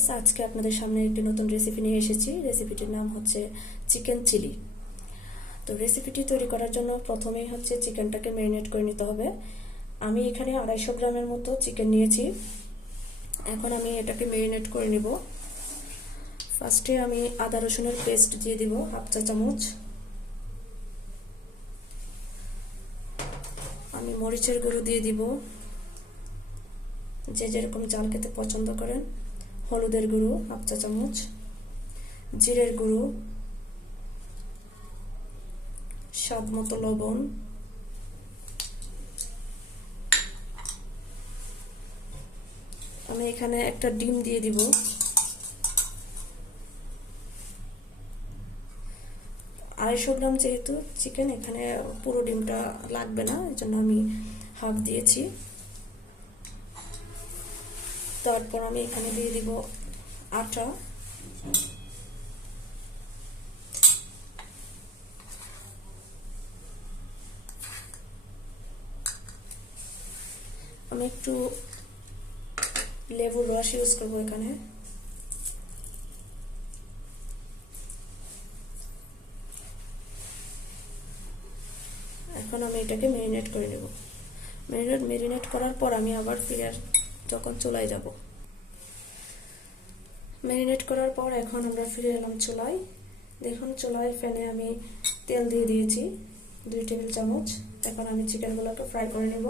Guys, আজকে আপনাদের সামনে একটি নতুন রেসিপি নিয়ে এসেছি। রেসিপিটির নাম হচ্ছে চিকেন চিলি। তো রেসিপিটি তৈরি করার জন্য প্রথমেই হচ্ছে চিকেনটাকে ম্যারিনেট করে নিতে হবে। আমি এখানে 250 গ্রামের মতো চিকেন নিয়েছি। এখন আমি এটাকে ম্যারিনেট করে নিব। ফার্স্টে আমি আদা রসুনের পেস্ট দিয়ে দিব হাফ চা চামচ। আমি মরিচের গুঁড়ো দিয়ে দিব, যে যেরকম ঝাল খেতে পছন্দ করেন। হলুদের গুঁড়ো হাফ চা চামচ, জিরের গুঁড়ো, স্বাদ মতো লবণ, আমি এখানে একটা ডিম দিয়ে দিব। আড়াইশো গ্রাম যেহেতু চিকেন, এখানে পুরো ডিমটা লাগবে না, এই জন্য আমি হাফ দিয়েছি। তারপর আমি এখানে দিয়ে দিব আটা, আমি একটু লেবুর রস ইউজ করবো এখানে। এখন আমি এটাকে ম্যারিনেট করে নেব। ম্যারিনেট করার পর আমি আবার ফিরে যখন চুলায় যাব। ম্যারিনেট করার পর এখন আমরা ফিরে এলাম চুলায়। দেখুন, চুলায় ফ্যানে আমি তেল দিয়ে দিয়েছি 2 টেবিল চামচ। এখন আমি চিকেনগুলোকে ফ্রাই করে নেব।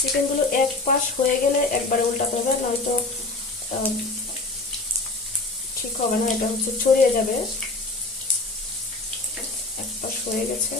চিকেনগুলো এক পাশ হয়ে গেলে একবারে উল্টাতে হবে, নয়তো ঠিক হবে না, এটা হচ্ছে ছড়িয়ে যাবে। এক পাশ হয়ে গেছে।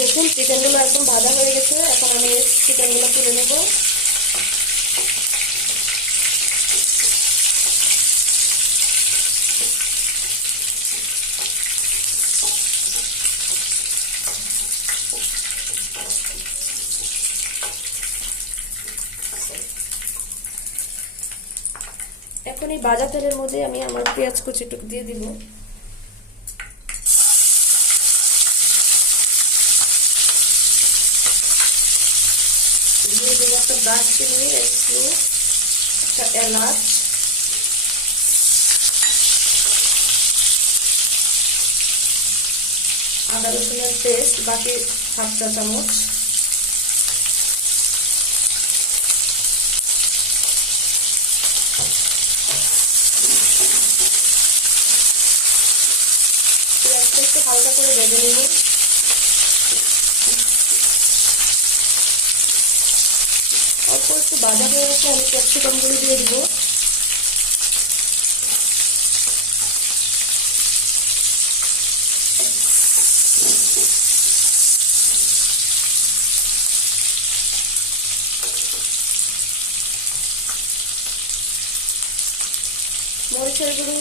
দেখুন, চিকেনগুলো একদম ভাজা হয়ে গেছে। এখন আমি চিকেনগুলো তুলে নেব। এখন এই ভাজা তেলের মধ্যে আমি আমার পেঁয়াজ কুচিটুকু দিয়ে দিব। দিয়ে দেবো একটা দারচিনি, একটু একটা এলাচ, আদা রসুনের পেস্ট বাকি হাফ চা চামচ, পেঁয়াজটা একটু হালকা করে ভেজে নেব। অল্প একটু ভাজা হয়ে গেছে, আমি ক্যাপসিকামগুলো দিয়ে দিব। মরিচের গুঁড়ো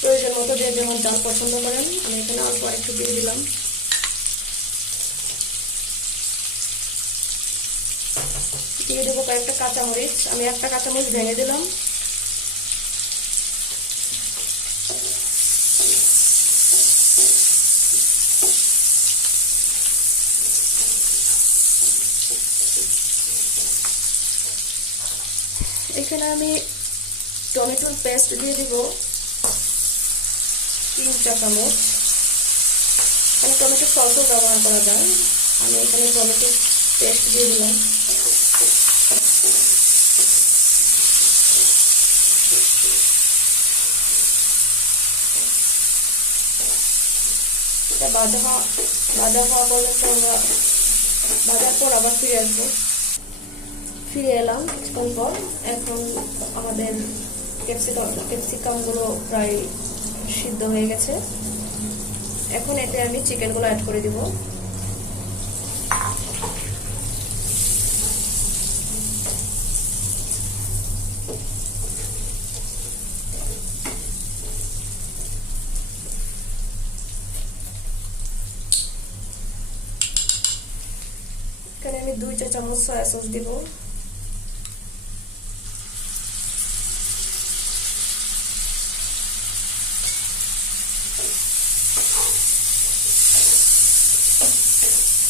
প্রয়োজন মতো দিয়ে যেমন ঝাল পছন্দ করেন, আমি এখানে অল্প একটু দিয়ে দিলাম। দিয়ে দেবো কয়েকটা কাঁচামরিচ, আমি একটা কাঁচামরিচ ভেঙে দিলাম। এখানে আমি টমেটোর পেস্ট দিয়ে দিব 3 চা চামচ। এখানে টমেটো সসও ব্যবহার করা যায়, আমি এখানে টমেটোর পেস্ট দিয়ে দিলাম। ভাজা হওয়া পর্যন্ত আমরা ভাজার পর আবার ফিরে এলাম কিছুক্ষণ পর। এখন আমাদের ক্যাপসিকামগুলো প্রায় সিদ্ধ হয়ে গেছে। এখন এতে আমি চিকেনগুলো অ্যাড করে দিব। এখানে আমি 2 চা চামচ সয়া সস দিব।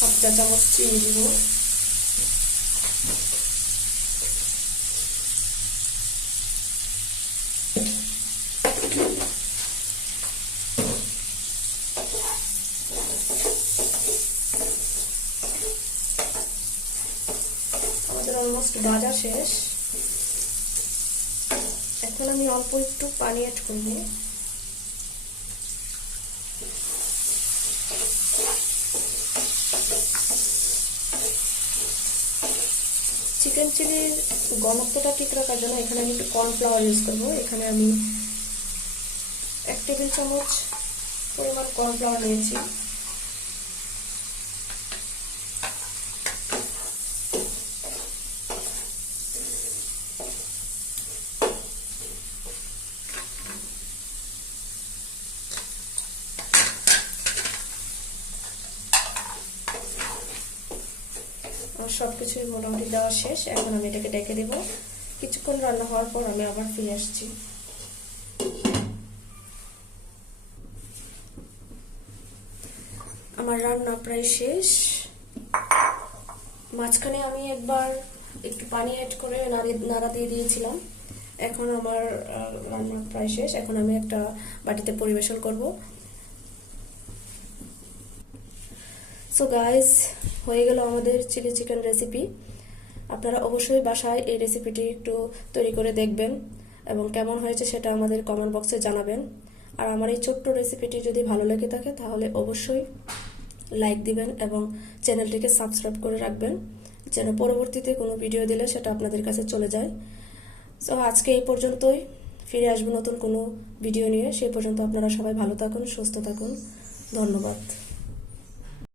হাফ চা চামচ চিনি দিব। আমাদের অলমোস্ট ভাজা শেষ। এখন আমি অল্প একটু পানি অ্যাড করব। চিকেন চিলির ঘনত্বটা ঠিক রাখার জন্য এখানে আমি একটু কর্নফ্লাওয়ার ইউজ করব। এখানে আমি 1 টেবিল চামচ পরিমাণ কর্নফ্লাওয়ার নিয়েছি। সবকিছুই মোটামুটি দেওয়া শেষ। এখন আমি এটাকে ঢেকে দেব। কিছুক্ষণ রান্না হওয়ার পর আমি আবার ফিরে আসছি। আমার রান্না প্রায় শেষ। মাঝখানে আমি একবার একটু পানি অ্যাড করে নাড়া দিয়ে দিয়েছিলাম। এখন আমার রান্না প্রায় শেষ। এখন আমি একটা বাটিতে পরিবেশন করব। সো গাইস, হয়ে গেল আমাদের চিলি চিকেন রেসিপি। আপনারা অবশ্যই বাসায় এই রেসিপিটি একটু তৈরি করে দেখবেন এবং কেমন হয়েছে সেটা আমাদের কমেন্ট বক্সে জানাবেন। আর আমার এই ছোট্ট রেসিপিটি যদি ভালো লেগে থাকে তাহলে অবশ্যই লাইক দিবেন এবং চ্যানেলটিকে সাবস্ক্রাইব করে রাখবেন, যেন পরবর্তীতে কোনো ভিডিও দিলে সেটা আপনাদের কাছে চলে যায়। সো আজকে এই পর্যন্তই। ফিরে আসবো নতুন কোনো ভিডিও নিয়ে। সেই পর্যন্ত আপনারা সবাই ভালো থাকুন, সুস্থ থাকুন। ধন্যবাদ।